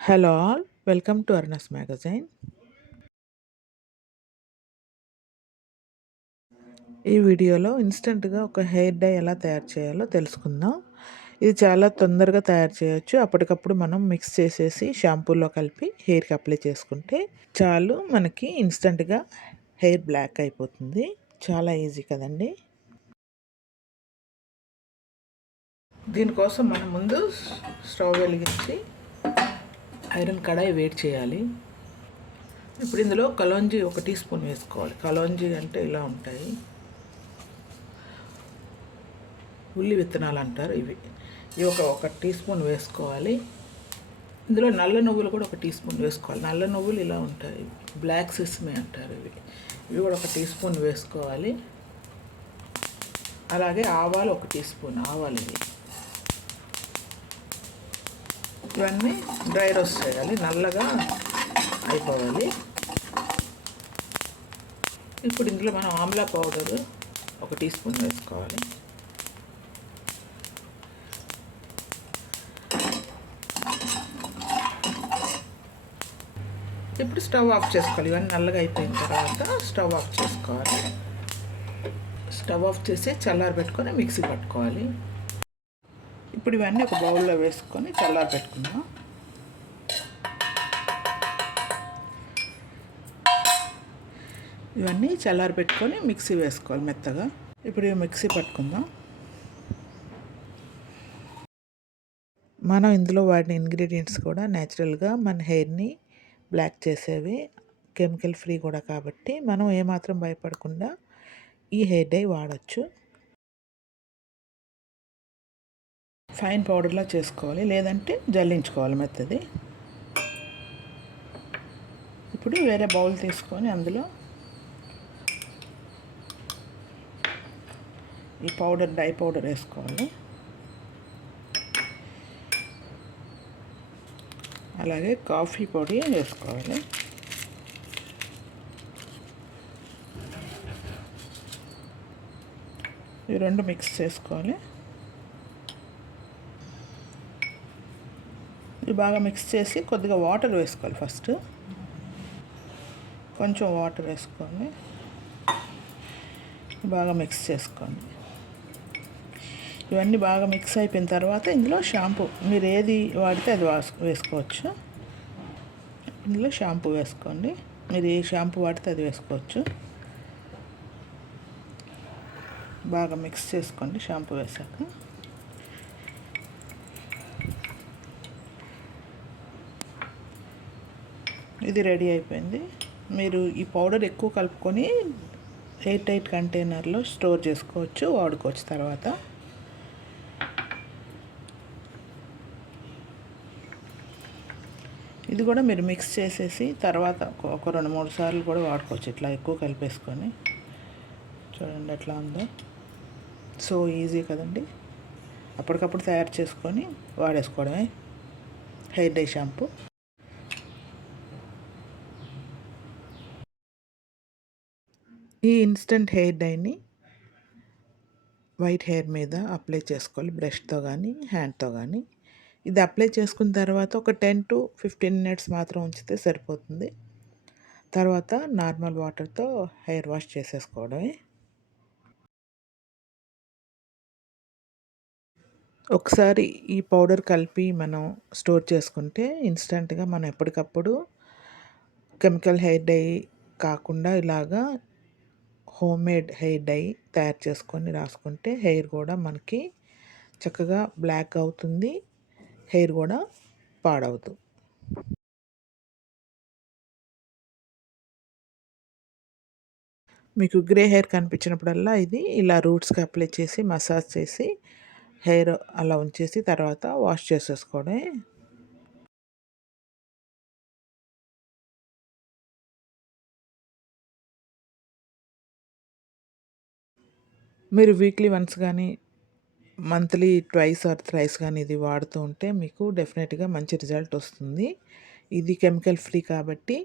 Hello all welcome to అర్నస్ magazine. ఈ వీడియోలో ఇన్స్టెంట్గా ఒక హెయిర్ డై ఎలా తయారు చేయాలో తెలుసుకుందాం. ఇది చాలా తొందరగా తయారు చేయొచ్చు. అప్పటికప్పుడు మనం మిక్స్ చేసేసి షాంపూలో కలిపి హెయిర్కి అప్లై చేసుకుంటే చాలు మనకి ఇన్స్టెంట్గా హెయిర్ బ్లాక్ అయిపోతుంది. చాలా ఈజీ కదండి. దీనికోసం మనం ముందు స్టవ్ వెలిగించి ఐరన్ కడాయి వేట్ చేయాలి. ఇప్పుడు ఇందులో కలోంజీ ఒక టీ స్పూన్ వేసుకోవాలి. కలోంజీ అంటే ఇలా ఉంటాయి. ఉల్లి విత్తనాలు అంటారు ఇవి. ఇవి ఒక ఒక టీ స్పూన్ వేసుకోవాలి. ఇందులో నల్ల నువ్వులు కూడా ఒక టీ స్పూన్ వేసుకోవాలి. నల్ల నువ్వులు ఇలా ఉంటాయి. బ్లాక్ సిస్మే అంటారు ఇవి. ఇవి కూడా ఒక టీ స్పూన్ వేసుకోవాలి. అలాగే ఆవాలు ఒక టీ స్పూన్. ఆవాలు ఇవి. ఇవన్నీ డ్రై రోస్ట్ చేయాలి నల్లగా అయిపోవాలి. ఇప్పుడు ఇందులో మనం ఆమ్లా పౌడర్ ఒక టీ స్పూన్ వేసుకోవాలి. ఇప్పుడు స్టవ్ ఆఫ్ చేసుకోవాలి ఇవన్నీ నల్లగా అయిపోయిన తర్వాత స్టవ్ ఆఫ్ చేసుకోవాలి. స్టవ్ ఆఫ్ చేసి చల్లారి పెట్టుకొని మిక్సీ పట్టుకోవాలి. ఇప్పుడు ఇవన్నీ ఒక బౌల్లో వేసుకొని చల్లారి పెట్టుకుందాం. ఇవన్నీ చల్లారి పెట్టుకొని మిక్సీ వేసుకోవాలి మెత్తగా. ఇప్పుడు మిక్సీ పట్టుకుందాం. మనం ఇందులో వాడిన ఇంగ్రీడియంట్స్ కూడా న్యాచురల్గా మన హెయిర్ని బ్లాక్ చేసేవి కెమికల్ ఫ్రీ కూడా కాబట్టి మనం ఏమాత్రం భయపడకుండా ఈ హెయిర్ డై వాడచ్చు. ఫైన్ పౌడర్లా చేసుకోవాలి లేదంటే జల్లించుకోవాలి మెత్తది. ఇప్పుడు వేరే బౌల్ తీసుకొని అందులో ఈ పౌడర్ డై పౌడర్ వేసుకోవాలి. అలాగే కాఫీ పొడి వేసుకోవాలి. ఈ రెండు మిక్స్ చేసుకోవాలి. ఇది బాగా మిక్స్ చేసి కొద్దిగా వాటర్ వేసుకోవాలి ఫస్ట్ కొంచెం వాటర్ వేసుకొని బాగా మిక్స్ చేసుకోండి. ఇవన్నీ బాగా మిక్స్ అయిపోయిన తర్వాత ఇందులో షాంపూ మీరు ఏది వాడితే అది వేసుకోవచ్చు. ఇందులో షాంపూ వేసుకోండి. మీరు ఏ షాంపూ వాడితే అది వేసుకోవచ్చు. బాగా మిక్స్ చేసుకోండి షాంపూ వేసాక. ఇది రెడీ అయిపోయింది. మీరు ఈ పౌడర్ ఎక్కువ కలుపుకొని ఎయిర్ టైట్ కంటైనర్లో స్టోర్ చేసుకోవచ్చు వాడుకోవచ్చు తర్వాత. ఇది కూడా మీరు మిక్స్ చేసేసి తర్వాత ఒక రెండు మూడు సార్లు కూడా వాడుకోవచ్చు ఇట్లా ఎక్కువ కలిపేసుకొని. చూడండి ఎట్లా ఉందో. సో ఈజీ కదండి. అప్పటికప్పుడు తయారు చేసుకొని వాడేసుకోవడమే. Hair dye shampoo. ఈ ఇన్స్టంట్ హెయిర్ డైని వైట్ హెయిర్ మీద అప్లై చేసుకోవాలి బ్రష్తో కానీ హ్యాండ్తో కానీ ఇది అప్లై చేసుకున్న తర్వాత ఒక టెన్ టు ఫిఫ్టీన్ మినిట్స్ మాత్రం ఉంచితే సరిపోతుంది. తర్వాత నార్మల్ వాటర్తో హెయిర్ వాష్ చేసేసుకోవడమే. ఒకసారి ఈ పౌడర్ కలిపి మనం స్టోర్ చేసుకుంటే ఇన్స్టెంట్గా మనం ఎప్పటికప్పుడు కెమికల్ హెయిర్ డై కాకుండా ఇలాగా హోమ్ మేడ్ హెయిర్ డై తయారు చేసుకొని రాసుకుంటే హెయిర్ కూడా మనకి చక్కగా బ్లాక్ అవుతుంది. హెయిర్ కూడా పాడవదు మీకు గ్రే హెయిర్ కనిపించినప్పుడల్లా ఇది ఇలా రూట్స్కి అప్లై చేసి మసాజ్ చేసి హెయిర్ అలా ఉంచేసి తర్వాత వాష్ చేసేసుకోవడమే మీరు వీక్లీ వన్స్ కానీ మంత్లీ ట్వైస్ ఆర్ థ్రైస్ కానీ ఇది వాడుతూ ఉంటే మీకు డెఫినెట్గా మంచి రిజల్ట్ వస్తుంది. ఇది కెమికల్ ఫ్రీ కాబట్టి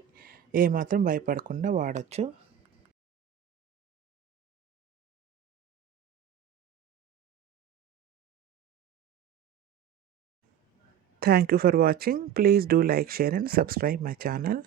ఏమాత్రం భయపడకుండా వాడచ్చు. Thank you for watching please do like share and subscribe my channel